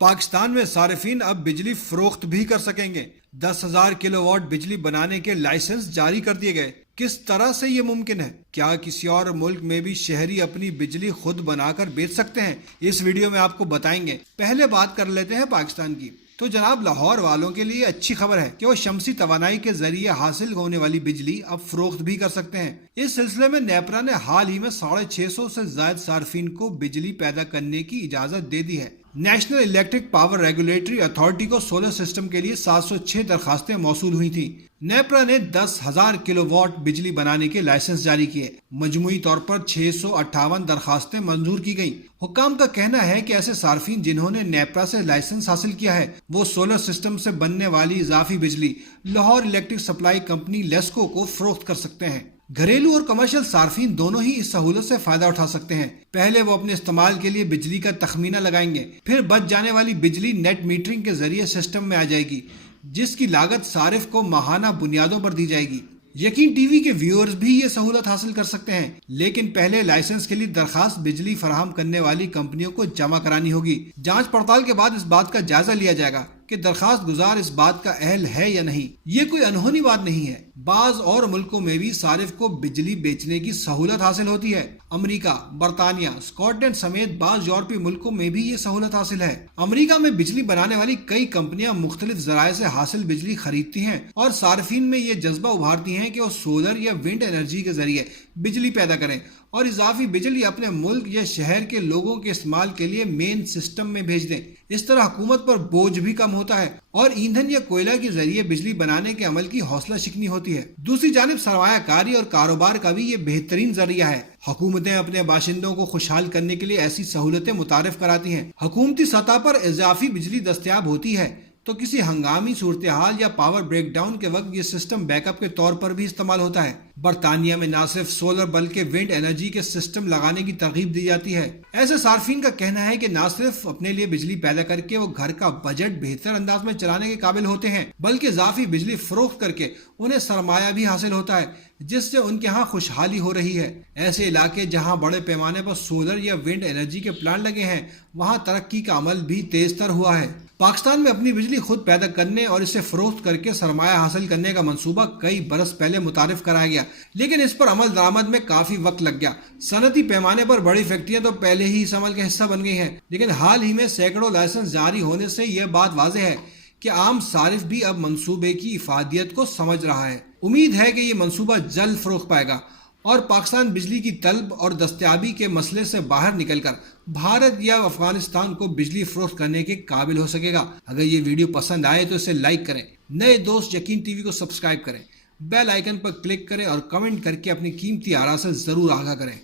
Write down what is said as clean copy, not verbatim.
پاکستان میں صارفین اب بجلی فروخت بھی کر سکیں گے۔ 10,000 کلو واٹ بجلی بنانے کے لائسنس جاری کر دیے گئے۔ کس طرح سے یہ ممکن ہے؟ کیا کسی اور ملک میں بھی شہری اپنی بجلی خود بنا کر بیچ سکتے ہیں؟ اس ویڈیو میں آپ کو بتائیں گے۔ پہلے بات کر لیتے ہیں پاکستان کی۔ تو جناب، لاہور والوں کے لیے اچھی خبر ہے کہ وہ شمسی توانائی کے ذریعے حاصل ہونے والی بجلی اب فروخت بھی کر سکتے ہیں۔ اس سلسلے میں نیپرا نے حال ہی میں 650 سے زائد صارفین کو بجلی پیدا کرنے کی اجازت دے دی ہے۔ National electric power regulatory authority کو سولر سسٹم کے لیے 706 درخواستیں موصول ہوئی تھیں۔ نیپرا نے 10,000 کلو واٹ بجلی بنانے کے لائسنس جاری کیے۔ مجموعی طور پر 658 درخواستیں منظور کی گئیں۔ حکام کا کہنا ہے کہ ایسے صارفین جنہوں نے نیپرا سے لائسنس حاصل کیا ہے وہ سولر سسٹم سے بننے والی اضافی بجلی Lahore electric supply company LESCO کو فروخت کر سکتے ہیں۔ گھریلو اور کمرشل صارفین دونوں ہی اس سہولت سے فائدہ اٹھا سکتے ہیں۔ پہلے وہ اپنے استعمال کے لیے بجلی کا تخمینہ لگائیں گے، پھر بچ جانے والی بجلی نیٹ میٹرنگ کے ذریعے سسٹم میں آ جائے گی، جس کی لاگت صارف کو ماہانہ بنیادوں پر دی جائے گی۔ یقین ٹی وی کے ویورز بھی یہ سہولت حاصل کر سکتے ہیں، لیکن پہلے لائسنس کے لیے درخواست بجلی فراہم کرنے والی کمپنیوں کو جمع کرانی ہوگی۔ جانچ پڑتال کے بعد اس بات کا جائزہ لیا جائے گا کہ درخواست گزار اس بات کا اہل ہے یا نہیں۔ یہ کوئی انہونی بات نہیں ہے۔ بعض اور ملکوں میں بھی صارف کو بجلی بیچنے کی سہولت حاصل ہوتی ہے۔ امریکہ، برطانیہ، اسکاٹ لینڈ سمیت بعض یورپی ملکوں میں بھی یہ سہولت حاصل ہے۔ امریکہ میں بجلی بنانے والی کئی کمپنیاں مختلف ذرائع سے حاصل بجلی خریدتی ہیں اور صارفین میں یہ جذبہ ابھارتی ہیں کہ وہ سولر یا ونڈ انرجی کے ذریعے بجلی پیدا کریں اور اضافی بجلی اپنے ملک یا شہر کے لوگوں کے استعمال کے لیے مین سسٹم میں بھیج دیں۔ اس طرح حکومت پر بوجھ بھی کم ہوتا ہے اور ایندھن یا کوئلہ کے ذریعے بجلی بنانے کے عمل کی حوصلہ شکنی ہوتی ہے۔ دوسری جانب سرمایہ کاری اور کاروبار کا بھی یہ بہترین ذریعہ ہے۔ حکومتیں اپنے باشندوں کو خوشحال کرنے کے لیے ایسی سہولتیں متعارف کراتی ہیں۔ حکومتی سطح پر اضافی بجلی دستیاب ہوتی ہے تو کسی ہنگامی صورتحال یا پاور بریک ڈاؤن کے وقت یہ سسٹم بیک اپ کے طور پر بھی استعمال ہوتا ہے۔ برطانیہ میں نہ صرف سولر بلکہ ونڈ انرجی کے سسٹم لگانے کی ترغیب دی جاتی ہے۔ ایسے صارفین کا کہنا ہے کہ نہ صرف اپنے لیے بجلی پیدا کر کے وہ گھر کا بجٹ بہتر انداز میں چلانے کے قابل ہوتے ہیں بلکہ اضافی بجلی فروخت کر کے انہیں سرمایہ بھی حاصل ہوتا ہے، جس سے ان کے ہاں خوشحالی ہو رہی ہے۔ ایسے علاقے جہاں بڑے پیمانے پر سولر یا ونڈ انرجی کے پلانٹ لگے ہیں وہاں ترقی کا عمل بھی تیز تر ہوا ہے۔ پاکستان میں اپنی بجلی خود پیدا کرنے اور اسے فروخت کر کے سرمایہ حاصل کرنے کا منصوبہ کئی برس پہلے متعارف کرایا گیا، لیکن اس پر عمل درآمد میں کافی وقت لگ گیا۔ صنعتی پیمانے پر بڑی فیکٹریاں تو پہلے ہی اس عمل کا حصہ بن گئی ہیں، لیکن حال ہی میں سینکڑوں لائسنس جاری ہونے سے یہ بات واضح ہے کہ عام صارف بھی اب منصوبے کی افادیت کو سمجھ رہا ہے۔ امید ہے کہ یہ منصوبہ جلد فروغ پائے گا اور پاکستان بجلی کی طلب اور دستیابی کے مسئلے سے باہر نکل کر بھارت یا افغانستان کو بجلی فروخت کرنے کے قابل ہو سکے گا۔ اگر یہ ویڈیو پسند آئے تو اسے لائک کریں، نئے دوست یقین ٹی وی کو سبسکرائب کریں، بیل آئیکن پر کلک کریں اور کمنٹ کر کے اپنی قیمتی آراء سے ضرور آگاہ کریں۔